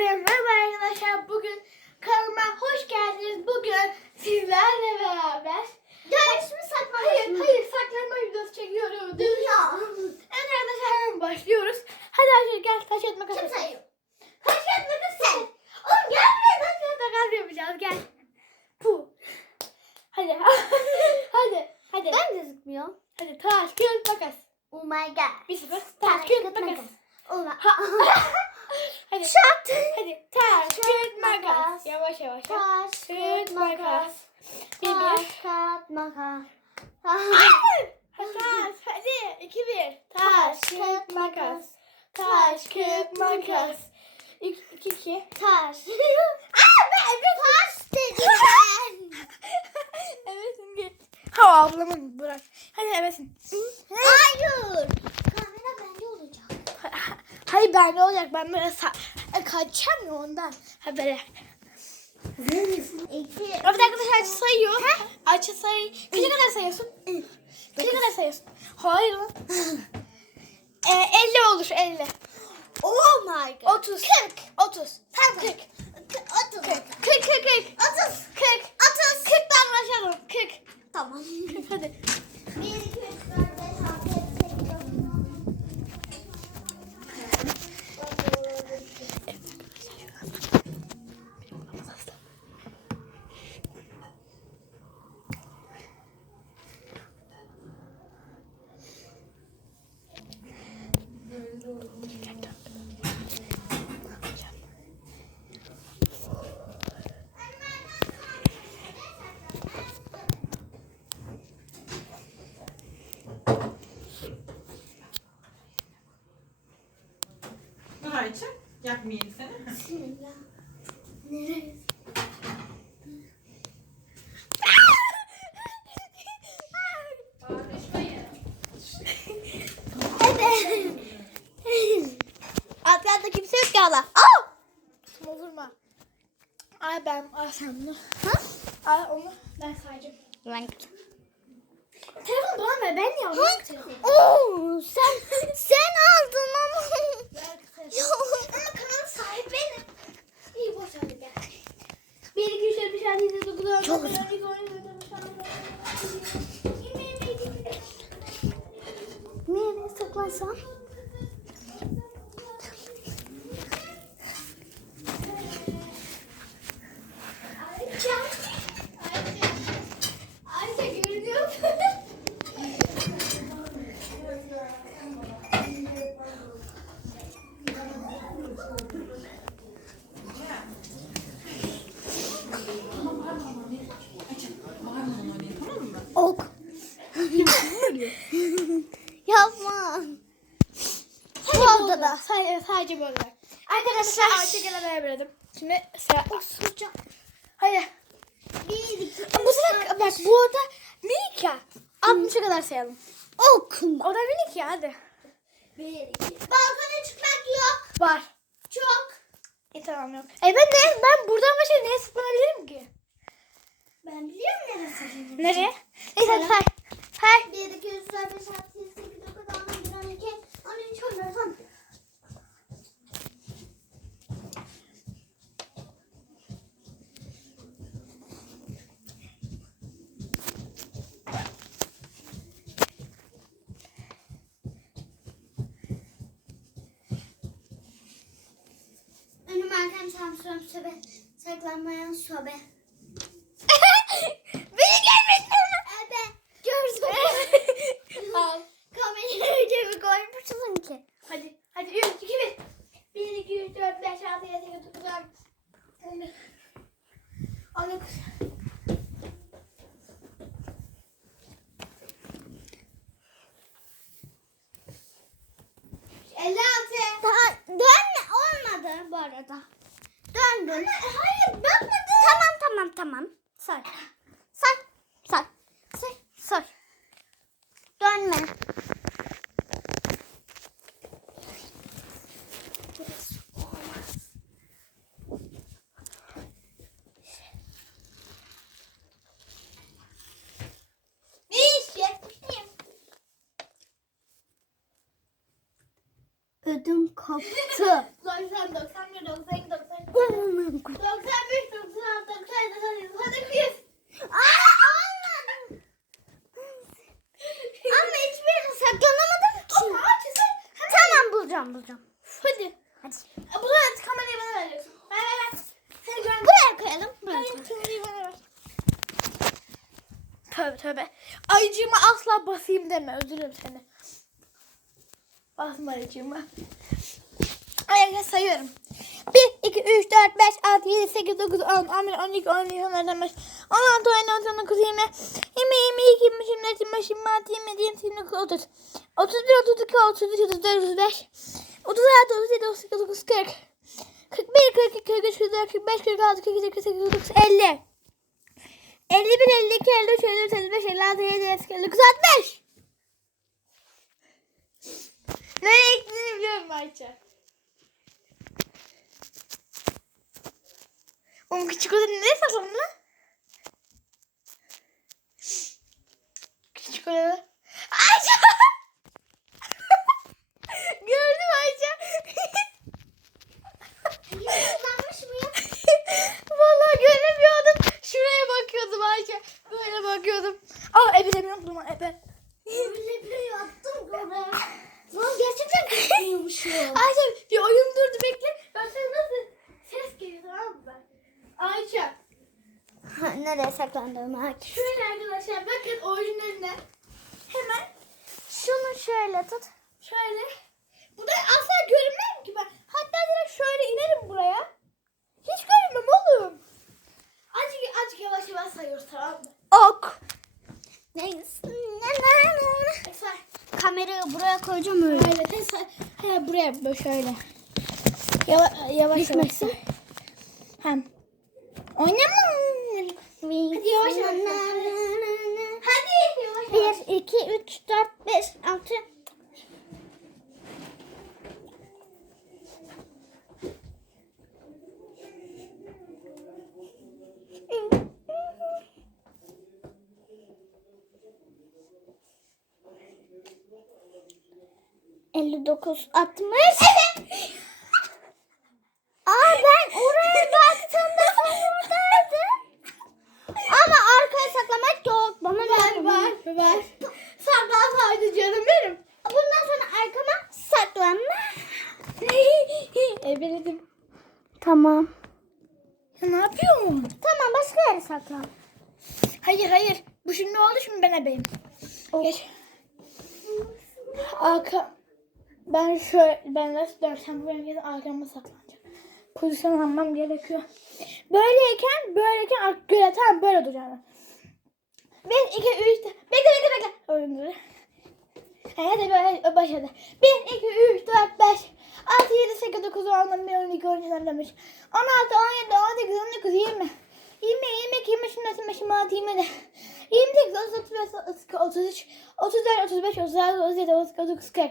Herkese merhaba arkadaşlar. Bugün kanalıma hoş geldiniz. Bugün sizlerle beraber Dönüş mü saklanma? Hayır, hayır saklanma videosu çekiyorum. Ya. Evet arkadaşlar hemen başlıyoruz. Hadi Ayşe gel taş et makas. Kim sayıyor? Taş et makas sen. Oğlum gel buraya taş et makas yapacağız gel. Puh. Hadi. hadi. Hadi. Ben gözükmüyorum. Hadi taş kağıt makas. Oh my god. Bir sıfır. Taş kağıt makas. Oh my Hadi. Şat. Hadi taş kağıt makas. Yavaş yavaş. Taş, Kağıt makas. Bir bir. Taş, kağıt, makas. Taş, hadi. iki bir. Taş, kağıt, makas. Taş, kağıt, makas. İki, iki, iki. Taş. Aa ben bir taş dedim ben. Evesin git. Ha ablamın bırak. Hadi evesin. Hayır. Hayır ben ne olacak ben böyle e, kaçacağım ya ondan. Ha böyle. İki. Evet arkadaşlar açı sayıyor. Ha? Açı say. Kaça kadar sayıyorsun? Kaça kadar sayıyorsun? Hayır e, 50 olur 50. Oh my god. 30. 40. 30. Tam 40. 30. 40. 40 40 40. 30. 40. 30. 40 ben 40. Tamam. 40 hadi. 1 2 3 4 Yakmayayım seni. Bismillah. Nereye? Atlanta kimse yok ki hala. Aa! Vurma. Ay ben al sen bunu. Ha? Al onu ben sayacağım. Ben Telefonu bana ver ben niye aldım telefonu? Oo, sen sen aldın ama. Ama kanalın sahibi benim. İyi boş ver gel. 1, 2, 3, 4, 5, 6, 7, 9, 10, Çok 11, 12, 13, 14, 15, Nereye saklansam? Ayça. Ayça. Ayça görünüyor musun? Bağırma onu oynayın tamam mı? Ok. Yapma. Bu odada. Sadece böyle. Arkadaşlar Ayça gene verebilirdim. Şimdi sıra. Osuracağım. Hadi. Bir, iki, Bu sefer bak bu oda minik ya. 60'a kadar sayalım. okuma. O da minik ya hadi. Bir, iki. Balkona çıkmak yok. Var. Çok. İyi tamam yok. E ben ne? Ben buradan başka neye zıplanabilirim ki? Ben biliyorum neresi. Nereye? Neyse hadi say. Say. 1, 2, 3, 4, 5, 6, 7, 8, 9, 10, 11, 12, 13, 14, 15. Önüm Samsun sobe. Saklanmayan sobe. Beni gelmedin Ebe. Görsün. Al. Kamerayı gibi koymuşsun ki. Hadi. Hadi 3, 2, 1. 1, 2, 3, 4, 5, 6, 7, 8, 9, 10. 11. 19. Elli altı. Daha dönme olmadı bu arada. Döndün. hayır bakmadım. Tamam tamam tamam. Say. Say. Say. Say. Say. Dönme. Beş, yetmişim. Ödüm koptu. 90, 91, 92, 93. Tövbe tövbe. Ayıcığıma basayım deme. Özürüm seni. Basma ayıcığıma. Ay sayıyorum. 1, 2, 3, 4, 5, 6, 7, 8, 9, 10, 11, 12, 13, 14, 15, 16, 17, 18, 19, 20, 20, 22, 23, 24, 25, 26, 27, 28, 29, 30, 31, 32, 33, 34, 35, 36, 37, 38, 39, 40, 41, 42, 43, 44, 45, 46, 47, 48, 49, 50. 51, 52, 53, 54, 55, 56, 57, 58, 59, 60. Nereye gittiğini biliyorum Ayça. Oğlum küçük oda nereye saklandı lan? Küçük odada. Ayça! Gördüm Ayça. Yıldızlanmış mıyım? Vallahi göremiyordum. Şuraya bakıyordum Ayça. Böyle bakıyordum. Aa ebe demiyorum ebe. Öyle bir yattım oraya. Lan gerçekten kızıyormuşum. Ayça bir oyun durdu bekle. Ben sana nasıl ses geliyor tamam mı ben? Ayça. Nereye saklandığımı aç. Şöyle arkadaşlar bakın oyunlarına. Hemen Şunu şöyle tut. şöyle. Burada asla görünmem ki ben. Hatta direkt şöyle inerim buraya. Hiç görünmem oğlum. Azıcık, azıcık yavaş yavaş sayıyoruz tamam mı? Ok. Neyse. Mesela Kamerayı buraya koyacağım öyle. öyle. He, buraya böyle şöyle. Yavaş yavaş yavaş. Düşmesin. Hem. Oynama. Hadi yavaş yavaş. Hadi yavaş yavaş. 1, 2, 3, 4, 5, 6. Elli dokuz, altmış. Evet. Aa ben oraya baktığımda sen oradaydın. Ama arkaya saklamak yok. Bana Ver ver ver. Saklan canım benim. Bundan sonra arkama saklanma. Ebeledim. Tamam. Ya ne yapıyorsun? Tamam başka yere saklan. Hayır hayır. Bu şimdi oldu şimdi ben ebeyim. Geç. Arka. Ben şöyle ben nasıl dönsem böyle kesin arkama saklanacak. Pozisyon almam gerekiyor. Böyleyken böyleyken göre tamam böyle duracağım. 1 2 3 Bekle bekle bekle. Oyunları. Hadi böyle başladı. 1 2 3 4 5 6 7 8 9 10 11 12 13 14 15 16 17 18 19 20 20 22 23 24 25 26 27 28 30 31 33 34 35 36 37 38 39 40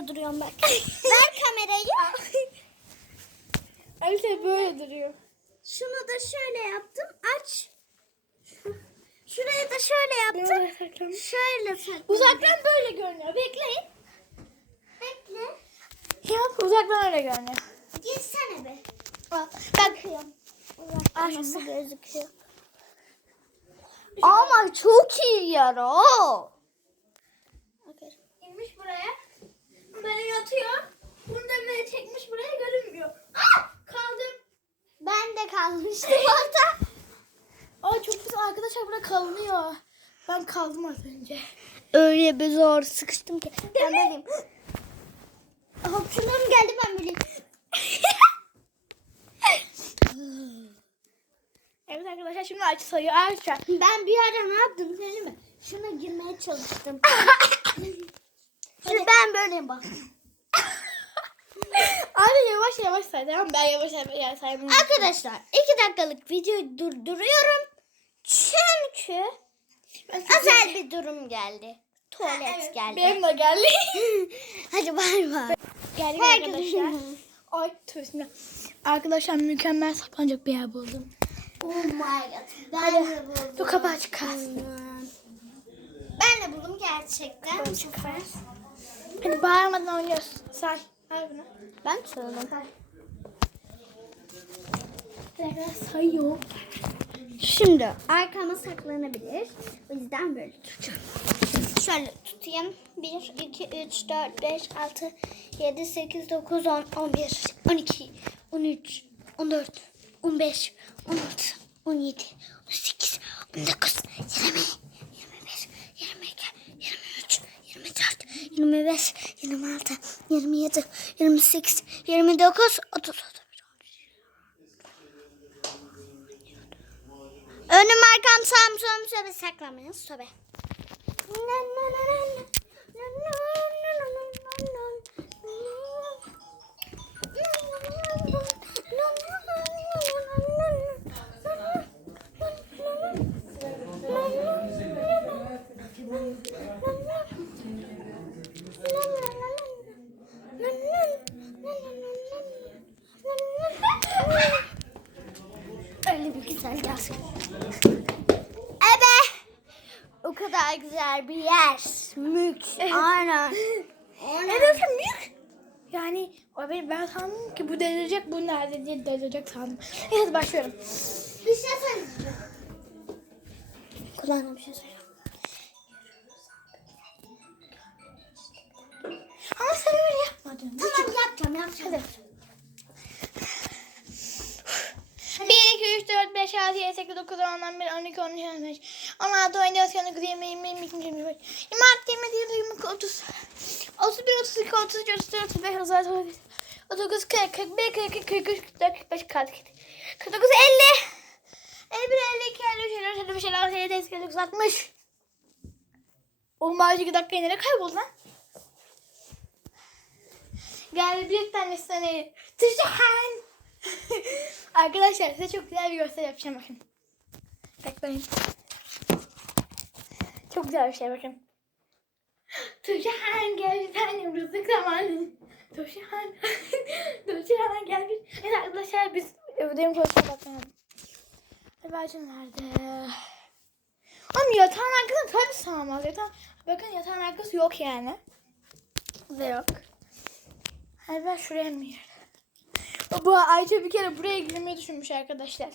böyle duruyorum bak. Ver kamerayı. Ayça böyle duruyor. Şunu da şöyle yaptım. Aç. Şurayı da şöyle yaptım. Şöyle saklan. Uzaktan böyle görünüyor. Bekleyin. Bekle. Yap uzaktan öyle görünüyor. Girsene be. Al, Bak. Uzaktan nasıl gözüküyor? Ama çok iyi yer o. İnmiş buraya. Böyle yatıyor. Bunu da böyle çekmiş buraya görünmüyor. Ah! Kaldım. Ben de kalmıştım orada. Aa çok güzel arkadaşlar burada kalınıyor. Ben kaldım az önce. Öyle bir zor sıkıştım ki. Ben böyleyim. Hapşırığım geldi ben böyleyim. Evet arkadaşlar şimdi Ayça sayıyor. Ayça. Ben bir ara ne yaptım söyleyeyim mi? Şuna girmeye çalıştım. Şimdi ben böyleyim bak. Ayça yavaş yavaş say tamam? Ben yavaş yavaş saymayı Arkadaşlar iki dakikalık videoyu durduruyorum. Çünkü özel bir durum geldi. Tuvalet Evet, geldi. Benim de geldi. Hadi bay bay. Geldik arkadaşlar. Ay bismillah. Arkadaşlar mükemmel saklanacak bir yer buldum. Oh my god. Ben Hadi. de buldum. Dur kapağı açık kalsın. Ben de buldum gerçekten. Bu sefer. Hadi bağırmadan oynuyoruz. Say. Ver bunu. Ben söyledim. Bir dakika sayıyor. Şimdi arkama saklanabilir. O yüzden böyle tutacağım. Şöyle tutayım. 1, 2, 3, 4, 5, 6, 7, 8, 9, 10, 11, 12, 13, 14, 15, 16, 17, 18, 19, 20, 21, 22, 23, 24, 25, 26, 27, 28, 29, 30, 31. Önüm arkam sağım solum sobe saklamayın sobe. Öyle bir güzel yaz. Ebe. O kadar güzel bir yer. Mük. Aynen. Evet mük. Benim ben sandım ki bu delirecek bu nerede diye delirecek sandım. Evet başlıyorum. Bir şey söyleyeceğim. Kulağına bir şey söyleyeceğim. Ama sen öyle yapmadın. Tamam yapacağım yapacağım. Hadi. 1, 2, 3, 4, 5, 6, 7, 8, 9, 10, 11, 12, 13, 15, 16, 17, 18, 19, 20, 20, 22, 23, 24, 26, 27, 28, 30, 31, 32, 33, 34, 35, 36, 37, 39, 40, 41, 42, 43, 44, 45, 46, 49, 50, 51, 52, 53, 54, 55, 56, 57, 58, 59, 60. Oğlum bari 2 dakika nereye kayboldu lan? Gel bir tane sana Tuşan. Arkadaşlar size çok güzel bir gösteri yapacağım bakın. Bekleyin. Çok güzel bir şey bakın. Tuşan gel bir tane rızık zamanı. Tuşan. Tuşan gel bir. Evet arkadaşlar biz ödevim çalışmaya bakmayalım. Ebercim nerede? Oğlum yatağın arkasında tabii sağlamaz. Yatağın, bakın yatağın arkası yok yani. Ve yok. Hayır ben şuraya mı yer? Bu Ayça bir kere buraya girmeyi düşünmüş arkadaşlar.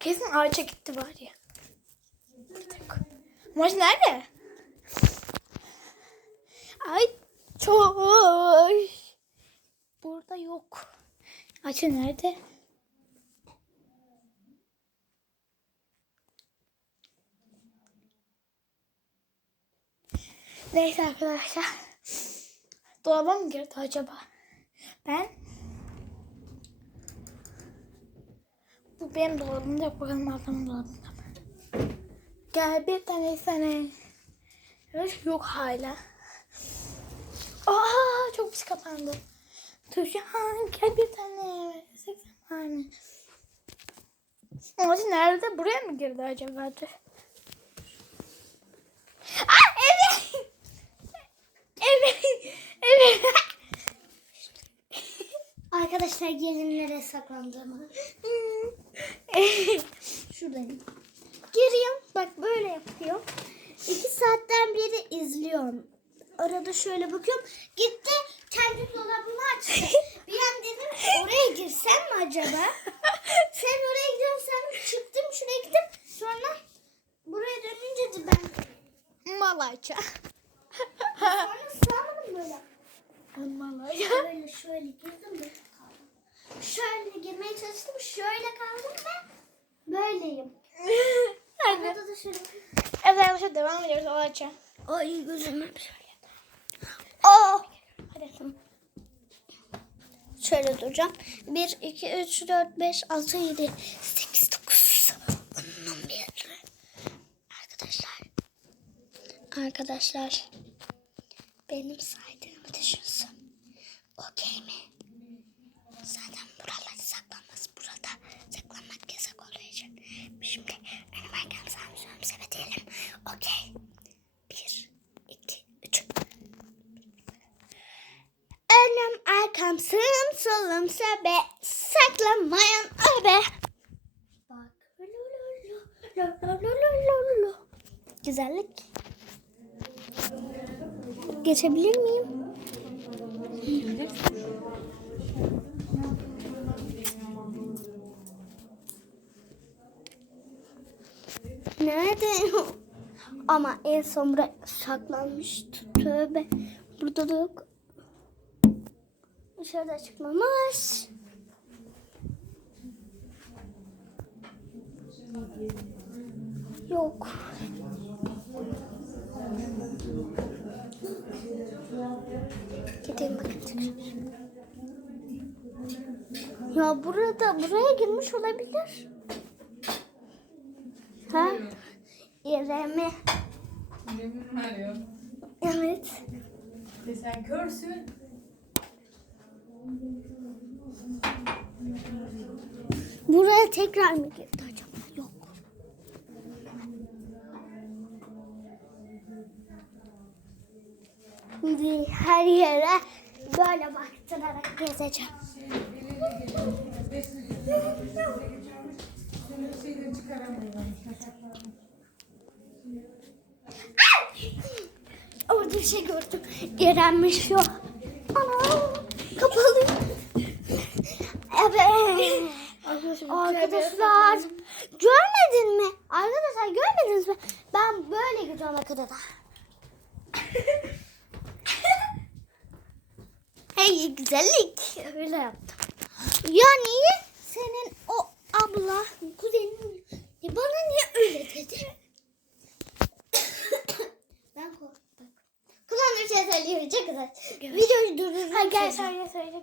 Kesin Ayça gitti var ya. Maç nerede? Ay çok. Burada yok. Ayça nerede? Neyse arkadaşlar. Dolaba mı girdi acaba? Ben bu benim dolabımda yok bakalım ablamın dolabında mı? Gel bir tane sana. Yok hala. Aa çok pis kapandı. Tuşan gel bir tane. Seksen tane. Nerede? Buraya mı girdi acaba? Aa evet. Evet. Evet. Arkadaşlar gelin nereye saklandığımı. Şuradayım. Giriyorum. Bak böyle yapıyorum. İki saatten beri izliyorum. Arada şöyle bakıyorum. Gitti kendi dolabımı açtı. Bir an dedim oraya girsem mi acaba? Sen oraya gidiyorsun sandım. Çıktım şuraya gittim. Sonra buraya dönünce de ben Malayça. sonra sağladım böyle. Malayça. Şöyle şöyle girdim böyle kaldım. Şöyle girmeye çalıştım. Şöyle kaldım ve böyleyim. Hadi. Burada da şöyle. Evet arkadaşlar devam ediyoruz Malayça. Ay gözüm hep şöyle. Aa! Hadi. Şöyle duracağım. 1, 2, 3, 4, 5, 6, 7, 8, 9, 10, 11. Arkadaşlar. Arkadaşlar. Benim saydığımı düşünsün. Okey mi? Zaten buralar saklanmaz. Burada saklanmak yasak için. Şimdi önüm arkam sağım solum sebetelim. Okey. 1, 2, 3. Önüm arkam sağım solum sebe saklanmayan ebe. Bak. Güzellik. Geçebilir miyim? Nerede? Ama en son buraya saklanmış. Tövbe. Burada da yok. Dışarıda çıkmamış. Yok. Gidelim bakın tekrar. Ya burada buraya girmiş olabilir. Ha? İrem'i. Yemin var ya. Evet. De sen körsün. Buraya tekrar mı girdi acaba? Yok. Şimdi her yere böyle baktırarak gezeceğim. Orada bir şey gördüm. İğrenmiş yok. Arkadaşlar görmedin mi? Arkadaşlar görmediniz mi? Ben böyle gidiyorum arkada da. hey güzellik. Öyle yaptım. Ya niye senin o abla kuzenin ya bana niye öyle dedi? ben korktum. Kulağına bir şey güzel. Videoyu durdurun. Hadi gel söyle söyle.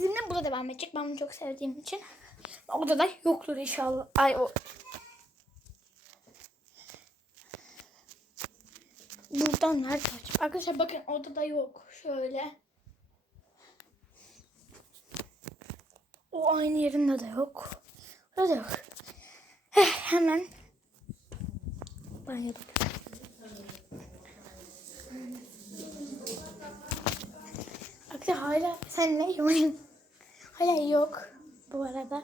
Bizimle burada devam edecek. Ben bunu çok sevdiğim için. Orada da yoktur inşallah. Ay o. Buradan nerede açık? Arkadaşlar bakın orada da yok. Şöyle. O aynı yerinde de yok. Orada da yok. Heh, hemen banyoda. Arkadaşlar hala senle oyun. Hala yok bu arada.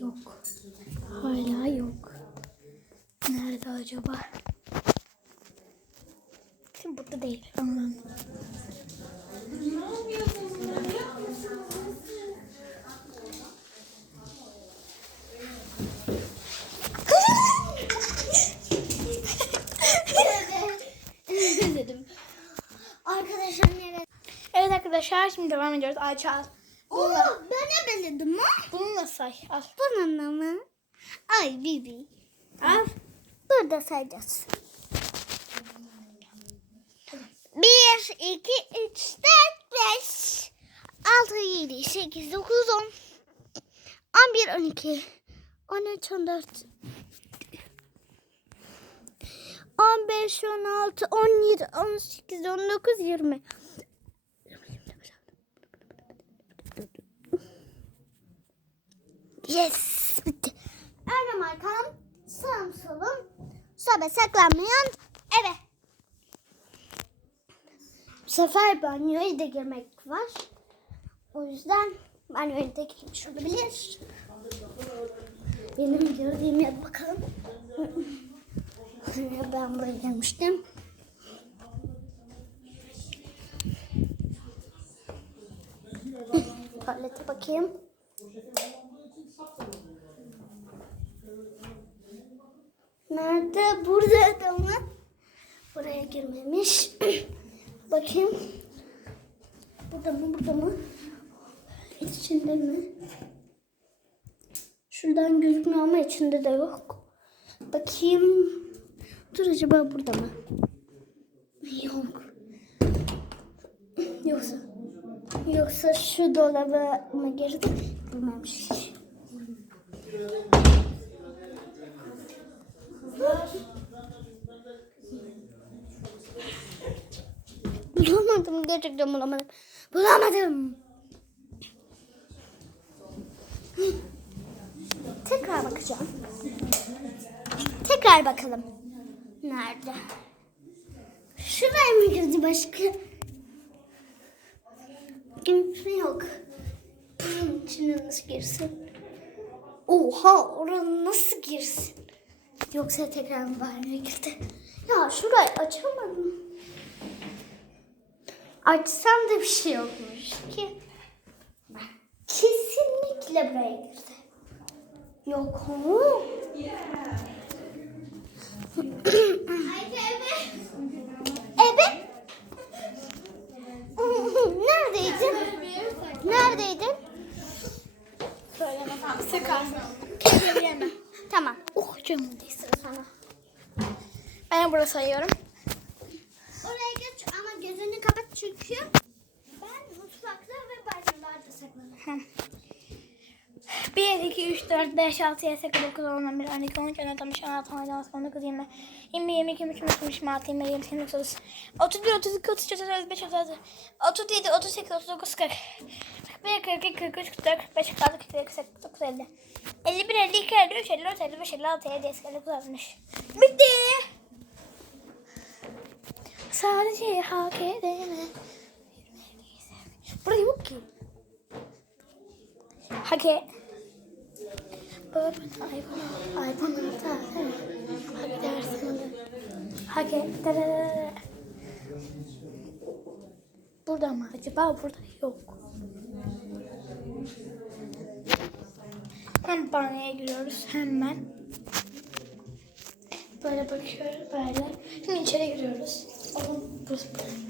Yok. Hala yok. Nerede acaba? Şimdi burada değil. Devam ediyoruz. Ayça al. Oo, ben ne belirdim ha? Bununla say. Al. Bununla mı? Ay bibi. Al. Burada sayacağız. Bir, iki, üç, dört, beş, altı, yedi, sekiz, dokuz, on, on bir, on iki, on üç, on dört, 15, 16, 17, 18, 19, 20. Yes, bitti. Önüm arkam, sağım solum, sobe saklanmayan eve. Bu sefer banyoya da girmek var. O yüzden banyoya da girmiş olabilir. Benim gördüğüm yer bakalım. Ben buraya girmiştim. Tuvalete bakayım. Nerede? Burada da mı? Buraya girmemiş. Bakayım. Burada mı? Burada mı? İçinde mi? Şuradan gözükmüyor ama içinde de yok. Bakayım. Dur acaba burada mı? Yok. Yoksa yoksa şu dolaba mı girdi? Bilmemiş. Bulamadım gerçekten bulamadım. Bulamadım. Tekrar bakacağım. Tekrar bakalım. Nerede? Şuraya mı girdi başka? Kimse yok. Bunun içine nasıl girsin? Oha oraya nasıl girsin? Yoksa tekrar mı banyoya girdi? Ya şurayı açamadım. Açsam da bir şey yokmuş ki. Kesinlikle buraya girdi. Yok mu? Ebe. Neredeydin? Neredeydin? Sıkarsın. Yeme. Tamam. Oh canım değsin sana. Ben burada sayıyorum. Oraya geç ama gözünü kapat çünkü ben mutfakta ve banyolarda saklanırım. 1, 2, 3, 4, 5, 6, 7, 8, 9, 10, 11, 12, 13, 14, 15, 16, 17, 18, 19, 20, 20, 22, 23, 24, 25, 26, 27, 28, 30, 31, 32, 33, 34, 35, 36, 37, 38, 39, 40, 41, 42, 43, 44, 45, 46, 47, 48, 49, 50, 51, 52, 53, 54, 55, 56, 57, 58, 60. Bitti. Sadece hak edene. Burada yok ki. Hak et. Baba ay bana da hak edersin onu. Hak et. Mı acaba? Burada yok. Banyoya giriyoruz. Hemen. Böyle bakıyoruz böyle. Şimdi içeri giriyoruz. Burası burası.